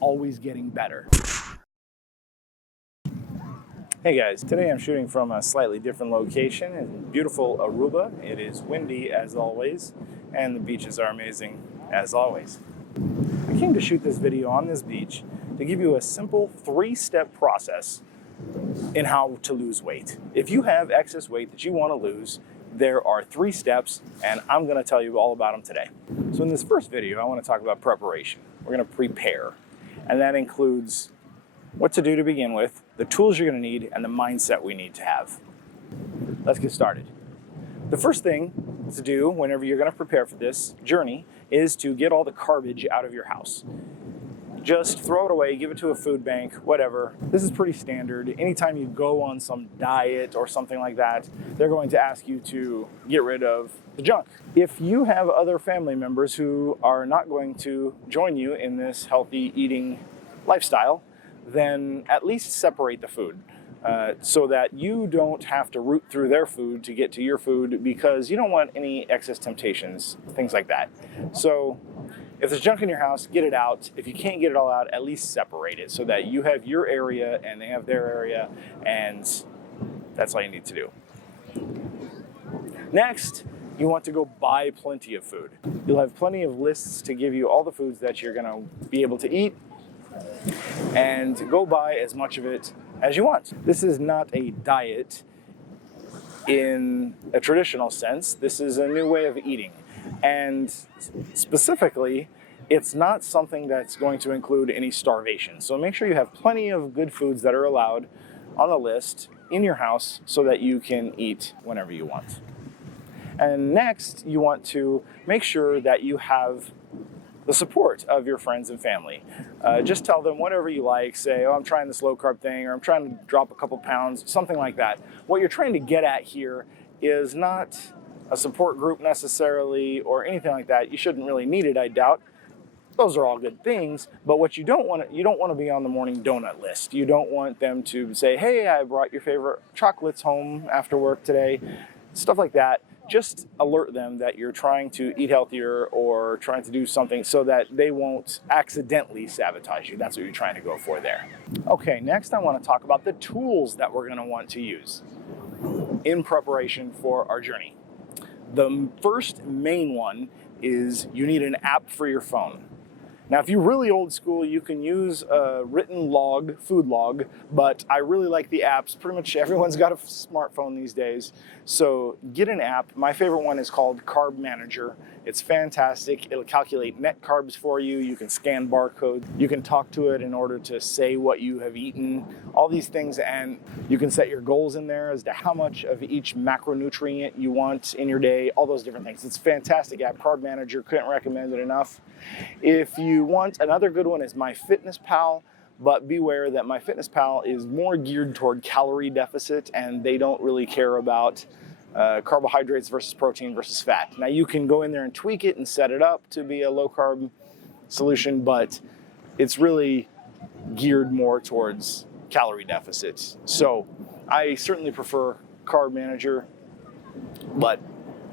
always getting better. Hey guys, today I'm shooting from a slightly different location in beautiful Aruba. It is windy as always, and the beaches are amazing as always. I came to shoot this video on this beach to give you a simple 3-step process in how to lose weight. If you have excess weight that you want to lose, there are 3 steps, and I'm going to tell you all about them today. So in this first video, I want to talk about preparation. We're going to prepare, and that includes what to do to begin with, the tools you're going to need, and the mindset we need to have. Let's get started. The first thing to do whenever you're going to prepare for this journey is to get all the garbage out of your house. Just throw it away, give it to a food bank, whatever. This is pretty standard. Anytime you go on some diet or something like that, they're going to ask you to get rid of the junk. If you have other family members who are not going to join you in this healthy eating lifestyle, then at least separate the food so that you don't have to root through their food to get to your food, because you don't want any excess temptations, things like that. So if there's junk in your house, get it out. If you can't get it all out, at least separate it so that you have your area and they have their area, and that's all you need to do. Next, you want to go buy plenty of food. You'll have plenty of lists to give you all the foods that you're going to be able to eat, and go buy as much of it as you want. This is not a diet in a traditional sense. This is a new way of eating. And specifically, it's not something that's going to include any starvation. So make sure you have plenty of good foods that are allowed on the list in your house so that you can eat whenever you want. And next, you want to make sure that you have the support of your friends and family. Just tell them whatever you like. Say, oh, I'm trying this low-carb thing, or I'm trying to drop a couple pounds, something like that. What you're trying to get at here is not a support group necessarily or anything like that. You shouldn't really need it, I doubt. Those are all good things, but what you don't want to be on the morning donut list. You don't want them to say, hey, I brought your favorite chocolates home after work today, stuff like that. Just alert them that you're trying to eat healthier or trying to do something so that they won't accidentally sabotage you. That's what you're trying to go for there. Okay, next I want to talk about the tools that we're going to want to use in preparation for our journey. The first main one is you need an app for your phone. Now, if you're really old school, you can use a written log, food log, but I really like the apps. Pretty much everyone's got a smartphone these days, so get an app. My favorite one is called Carb Manager. It's fantastic. It'll calculate net carbs for you. You can scan barcodes. You can talk to it in order to say what you have eaten, all these things, and you can set your goals in there as to how much of each macronutrient you want in your day, all those different things. It's a fantastic app. Carb Manager, couldn't recommend it enough. If you want, another good one is MyFitnessPal, but beware that MyFitnessPal is more geared toward calorie deficit, and they don't really care about carbohydrates versus protein versus fat. Now you can go in there and tweak it and set it up to be a low carb solution, but it's really geared more towards calorie deficit. So I certainly prefer Carb Manager, but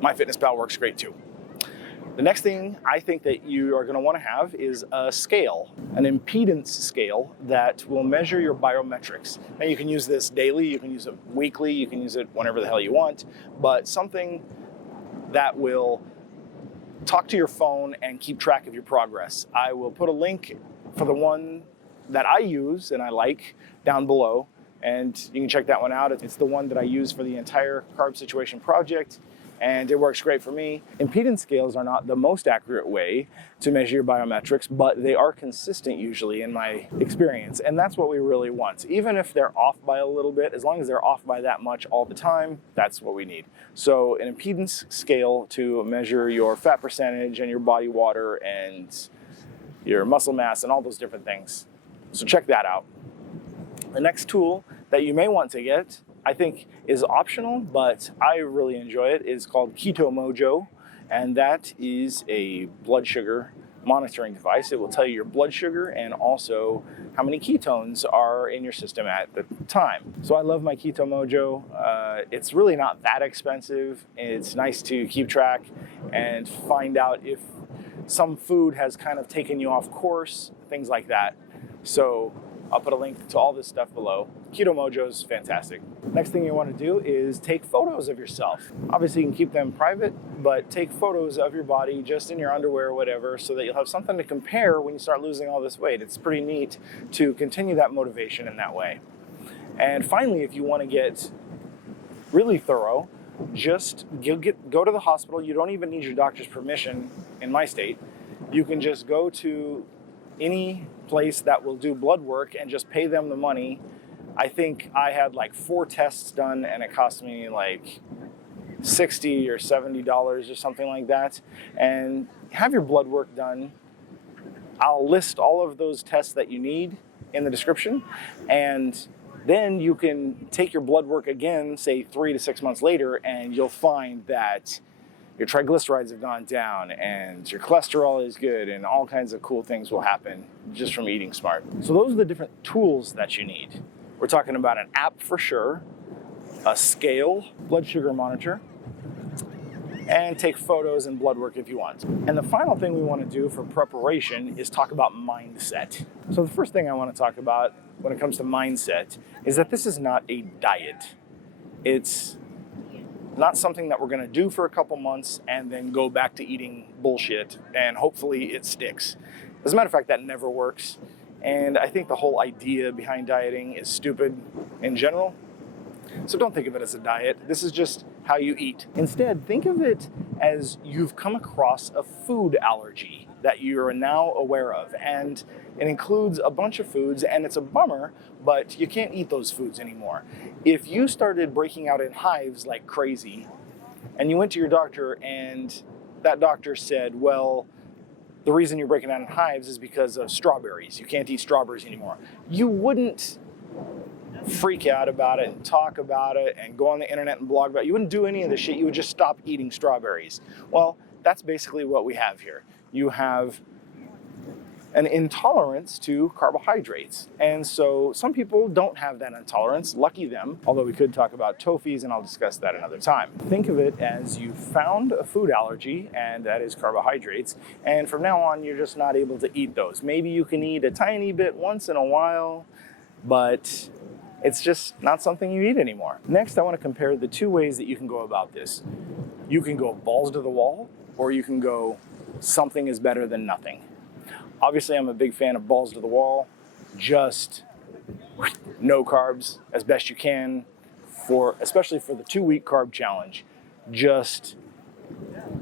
MyFitnessPal works great too. The next thing I think that you are going to want to have is a scale, an impedance scale that will measure your biometrics. Now you can use this daily, you can use it weekly, you can use it whenever the hell you want, but something that will talk to your phone and keep track of your progress. I will put a link for the one that I use and I like down below, and you can check that one out. It's the one that I use for the entire Carb Situation project, and it works great for me. Impedance scales are not the most accurate way to measure your biometrics, but they are consistent usually in my experience, and that's what we really want. Even if they're off by a little bit, as long as they're off by that much all the time, that's what we need. So an impedance scale to measure your fat percentage and your body water and your muscle mass and all those different things. So check that out. The next tool that you may want to get, I think, is optional, but I really enjoy it, is called Keto Mojo, and that is a blood sugar monitoring device. It will tell you your blood sugar and also how many ketones are in your system at the time. So I love my Keto Mojo. It's really not that expensive. It's nice to keep track and find out if some food has kind of taken you off course, things like that. So I'll put a link to all this stuff below. Keto Mojo's fantastic. Next thing you want to do is take photos of yourself. Obviously you can keep them private, but take photos of your body just in your underwear or whatever, so that you'll have something to compare when you start losing all this weight. It's pretty neat to continue that motivation in that way. And finally, if you want to get really thorough, just go to the hospital. You don't even need your doctor's permission in my state. You can just go to any place that will do blood work and just pay them the money. I think I had like 4 tests done and it cost me like $60 or $70 or something like that. And have your blood work done. I'll list all of those tests that you need in the description, and then you can take your blood work again, say 3 to 6 months later, and you'll find that your triglycerides have gone down and your cholesterol is good, and all kinds of cool things will happen just from eating smart. So those are the different tools that you need. We're talking about an app for sure, a scale, blood sugar monitor, and take photos and blood work if you want. And the final thing we want to do for preparation is talk about mindset. So the first thing I want to talk about when it comes to mindset is that this is not a diet. It's not something that we're going to do for a couple months and then go back to eating bullshit and hopefully it sticks. As a matter of fact, that never works. And I think the whole idea behind dieting is stupid in general. So don't think of it as a diet. This is just how you eat. Instead, think of it as you've come across a food allergy that you're now aware of. And it includes a bunch of foods, and it's a bummer, but you can't eat those foods anymore. If you started breaking out in hives like crazy, and you went to your doctor and that doctor said, well, the reason you're breaking out in hives is because of strawberries. You can't eat strawberries anymore. You wouldn't freak out about it and talk about it and go on the internet and blog about it. You wouldn't do any of this shit. You would just stop eating strawberries. Well, that's basically what we have here. You have an intolerance to carbohydrates. And so some people don't have that intolerance, lucky them, although we could talk about TOFIs and I'll discuss that another time. Think of it as you found a food allergy, and that is carbohydrates, and from now on you're just not able to eat those. Maybe you can eat a tiny bit once in a while, but it's just not something you eat anymore. Next, I want to compare the 2 ways that you can go about this. You can go balls to the wall, or you can go something is better than nothing. Obviously, I'm a big fan of balls to the wall. Just no carbs as best you can, especially for the 2-week carb challenge. Just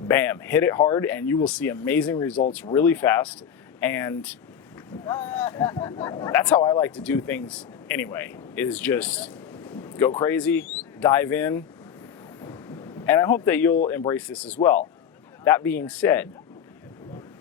bam, hit it hard and you will see amazing results really fast. And that's how I like to do things anyway, is just go crazy, dive in, and I hope that you'll embrace this as well. That being said,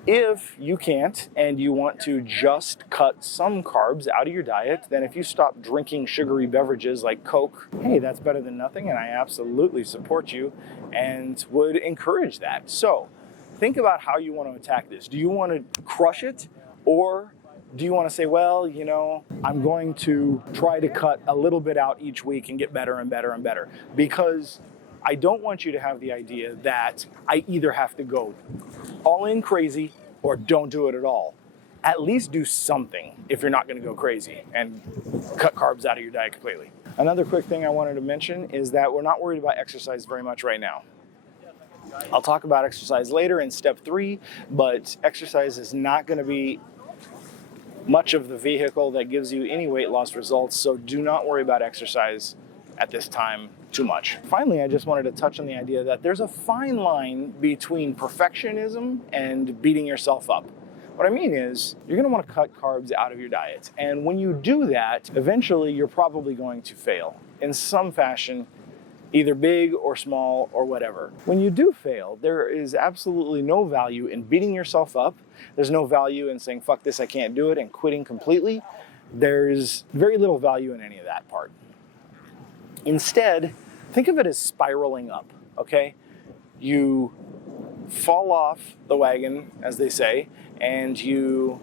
if you can't and you want to just cut some carbs out of your diet, then if you stop drinking sugary beverages like Coke, hey, that's better than nothing, and I absolutely support you and would encourage that. So think about how you want to attack this. Do you want to crush it, or do you want to say, well, you know, I'm going to try to cut a little bit out each week and get better and better and better? Because I don't want you to have the idea that I either have to go all in crazy or don't do it at all. At least do something if you're not going to go crazy and cut carbs out of your diet completely. Another quick thing I wanted to mention is that we're not worried about exercise very much right now. I'll talk about exercise later in step 3, but exercise is not going to be much of the vehicle that gives you any weight loss results, so do not worry about exercise at this time too much. Finally, I just wanted to touch on the idea that there's a fine line between perfectionism and beating yourself up. What I mean is, you're going to want to cut carbs out of your diet, and when you do that, eventually you're probably going to fail in some fashion, either big or small or whatever. When you do fail, there is absolutely no value in beating yourself up. There's no value in saying, fuck this, I can't do it, and quitting completely. There's very little value in any of that part. Instead, think of it as spiraling up, okay? You fall off the wagon, as they say, and you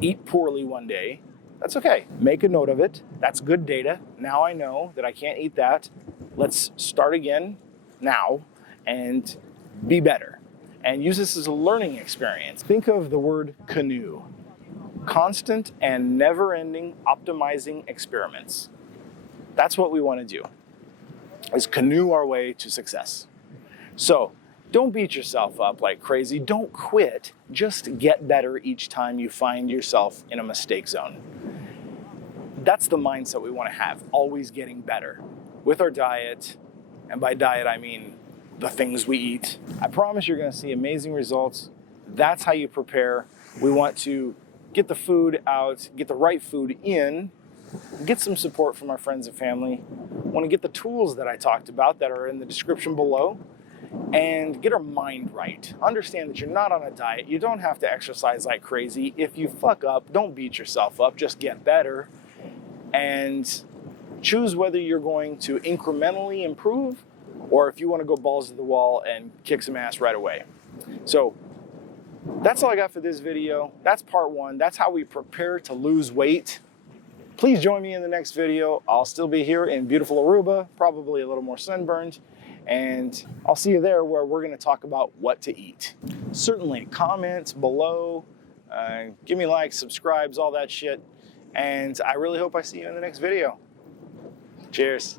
eat poorly one day. That's okay. Make a note of it. That's good data. Now I know that I can't eat that. Let's start again now and be better. And use this as a learning experience. Think of the word canoe. constant and never-ending optimizing experiments. That's what we want to do, is canoe our way to success. So don't beat yourself up like crazy. Don't quit. Just get better each time you find yourself in a mistake zone. That's the mindset we want to have, always getting better with our diet. And by diet, I mean the things we eat. I promise you're going to see amazing results. That's how you prepare. We want to get the food out, get the right food in, get some support from our friends and family. We want to get the tools that I talked about that are in the description below, and get our mind right. Understand that you're not on a diet. You don't have to exercise like crazy. If you fuck up, don't beat yourself up. Just get better and choose whether you're going to incrementally improve or if you want to go balls to the wall and kick some ass right away. So that's all I got for this video. That's part one. That's how we prepare to lose weight. Please join me in the next video. I'll still be here in beautiful Aruba, probably a little more sunburned, and I'll see you there where we're going to talk about what to eat. Certainly comment below, give me likes, subscribes, all that shit, and I really hope I see you in the next video. Cheers.